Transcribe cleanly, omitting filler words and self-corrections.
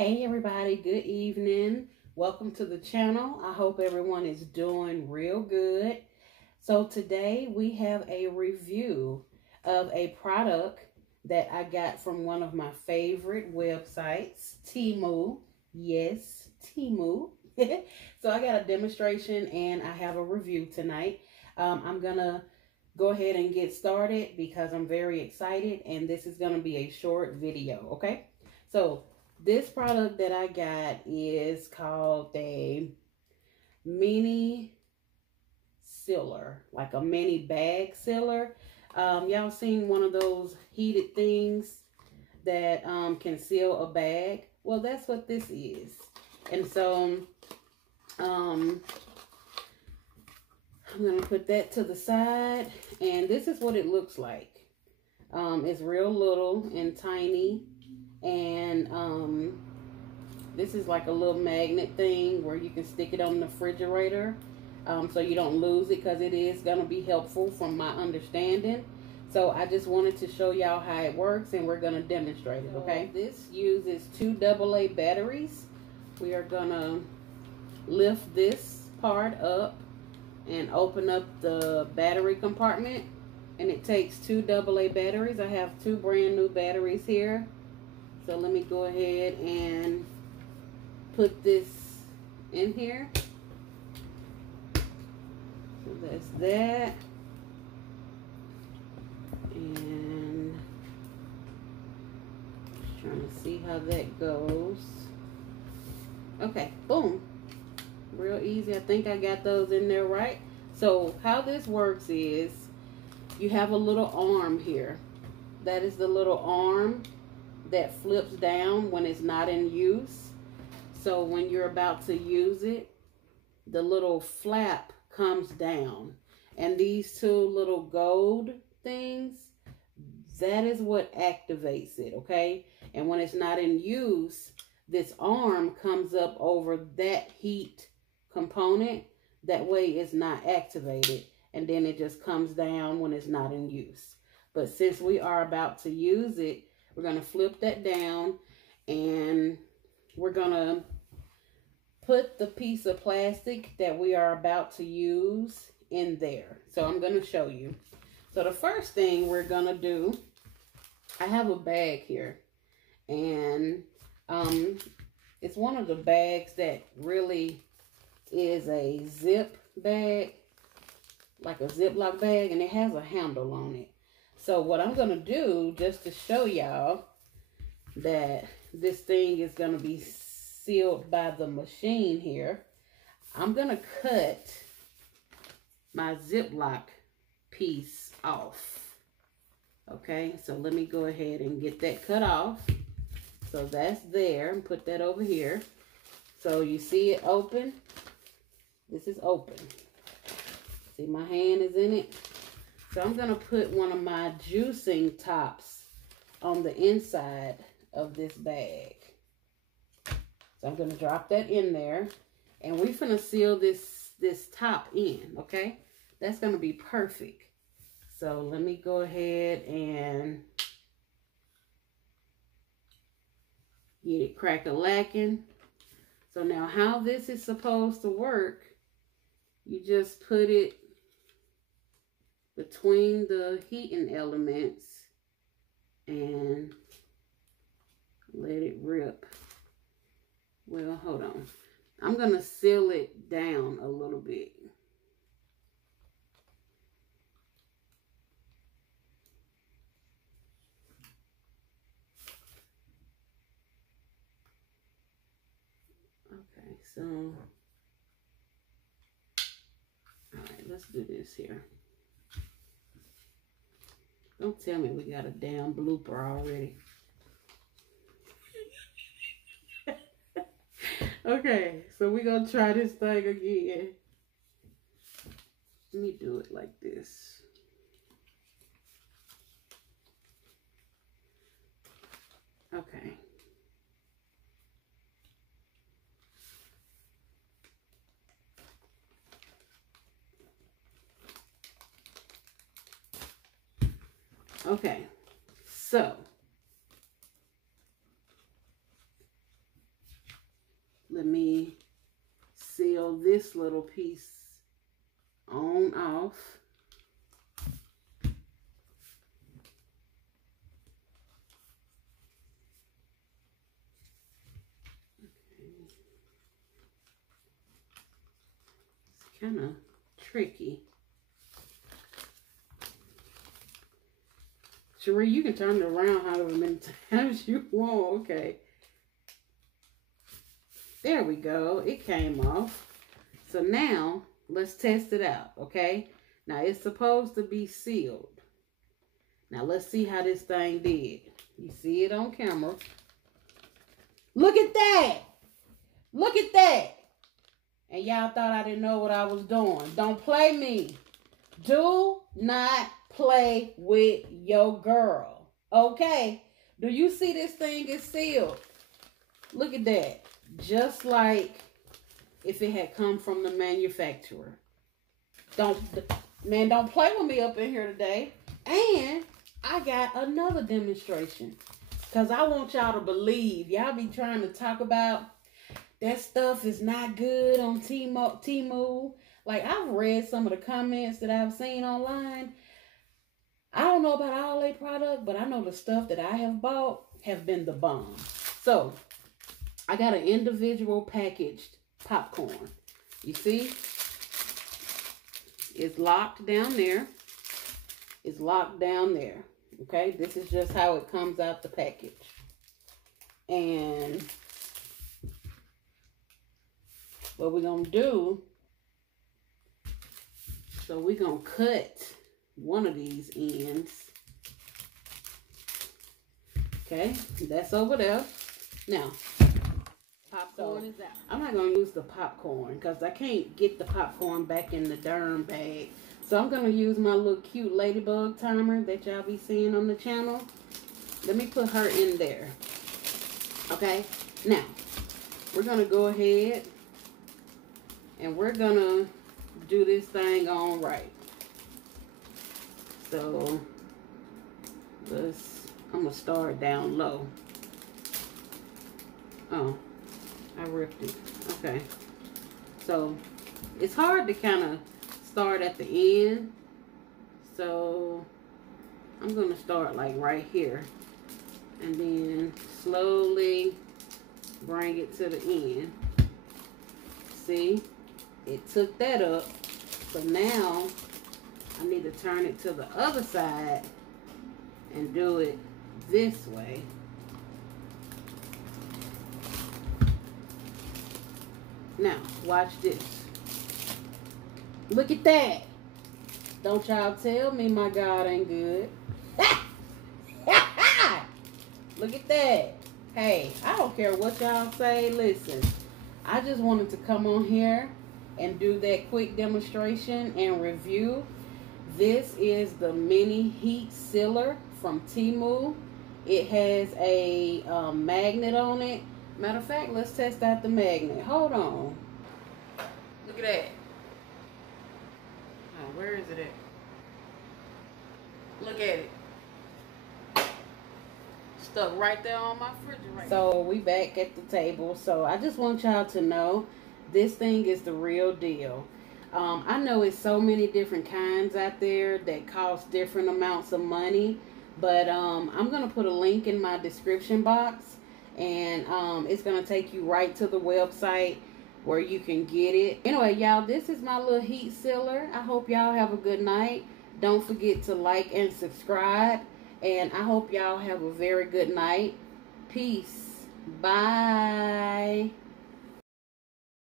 Hey everybody, good evening. Welcome to the channel. I hope everyone is doing real good. So today we have a review of a product that I got from one of my favorite websites, Temu. Yes, Temu. So I got a demonstration and I have a review tonight. I'm gonna go ahead and get started because I'm very excited and this is gonna be a short video, okay? So this product that I got is called a mini sealer, like a mini bag sealer. Y'all seen one of those heated things that can seal a bag? Well, that's what this is. And so I'm going to put that to the side. And this is what it looks like. It's real little and tiny. And this is like a little magnet thing where you can stick it on the refrigerator so you don't lose it, because it is going to be helpful from my understanding. So I just wanted to show y'all how it works and we're going to demonstrate it, okay? This uses 2 AA batteries. We are going to lift this part up and open up the battery compartment, and it takes 2 AA batteries. I have 2 brand new batteries here. So let me go ahead and put this in here. So that's that. And just trying to see how that goes. Okay, boom. Real easy. I think I got those in there right. So how this works is you have a little arm here. That is the little arm that flips down when it's not in use. So when you're about to use it, the little flap comes down. And these 2 little gold things, that is what activates it, okay? And when it's not in use, this arm comes up over that heat component. That way it's not activated. And then it just comes down when it's not in use. But since we are about to use it, we're going to flip that down and we're going to put the piece of plastic that we are about to use in there. So I'm going to show you. So the first thing we're going to do, I have a bag here, and it's one of the bags that really is a zip bag, like a Ziploc bag, and it has a handle on it. So what I'm going to do, just to show y'all that this thing is going to be sealed by the machine here, I'm going to cut my Ziploc piece off. Okay, so let me go ahead and get that cut off. So that's there, and put that over here. So you see it open? This is open. See, my hand is in it. So I'm going to put one of my juicing tops on the inside of this bag. So I'm going to drop that in there. And we're going to seal this top in, okay? That's going to be perfect. So let me go ahead and get it crack-a-lacking. So now how this is supposed to work, you just put it between the heating elements and let it rip. Well, hold on. I'm going to seal it down a little bit. Okay, so, all right, let's do this here. Don't tell me we got a damn blooper already. Okay, so we're going to try this thing again. Let me do it like this. Okay. Okay, so Let me seal this little piece on off. It's kind of tricky. Cherie, you can turn it around however many times you want. Okay. There we go. It came off. So now, let's test it out, okay? Now, it's supposed to be sealed. Now, let's see how this thing did. You see it on camera. Look at that! Look at that! And y'all thought I didn't know what I was doing. Don't play me. Do not play with your girl, okay? Do you see this thing is sealed? Look at that. Just like if it had come from the manufacturer. Don't play with me up in here today. And I got another demonstration. Because I want y'all to believe. Y'all be trying to talk about that stuff is not good on Temu. Like, I've read some of the comments that I've seen online. I don't know about all their product, but I know the stuff that I have bought have been the bomb. So, I got an individual packaged popcorn. You see? It's locked down there. It's locked down there. Okay? This is just how it comes out the package. And what we're going to do, so we're going to cut one of these ends. Okay? That's over there. Now, popcorn is out. I'm not going to use the popcorn because I can't get the popcorn back in the darn bag. So I'm going to use my little cute ladybug timer that y'all be seeing on the channel. Let me put her in there. Okay. Now, we're going to go ahead and we're going to do this thing on right. So, I'm going to start down low. Oh, I ripped it. Okay. So, it's hard to kind of start at the end. So, I'm going to start like right here. And then slowly bring it to the end. See? It took that up. So now, I need to turn it to the other side and do it this way. Now, watch this. Look at that. Don't y'all tell me my God ain't good. Look at that. Hey, I don't care what y'all say. Listen, I just wanted to come on here and do that quick demonstration and review. This is the mini heat sealer from Temu. It has a magnet on it. Matter of fact, let's test out the magnet. Hold on. Look at that. Oh, where is it at? Look at it. Stuck right there on my refrigerator. So we back at the table. So I just want y'all to know this thing is the real deal. I know it's so many different kinds out there that cost different amounts of money, but I'm gonna put a link in my description box, and it's gonna take you right to the website where you can get it. Anyway, y'all, this is my little heat sealer. I hope y'all have a good night. Don't forget to like and subscribe, and I hope y'all have a very good night. Peace. Bye.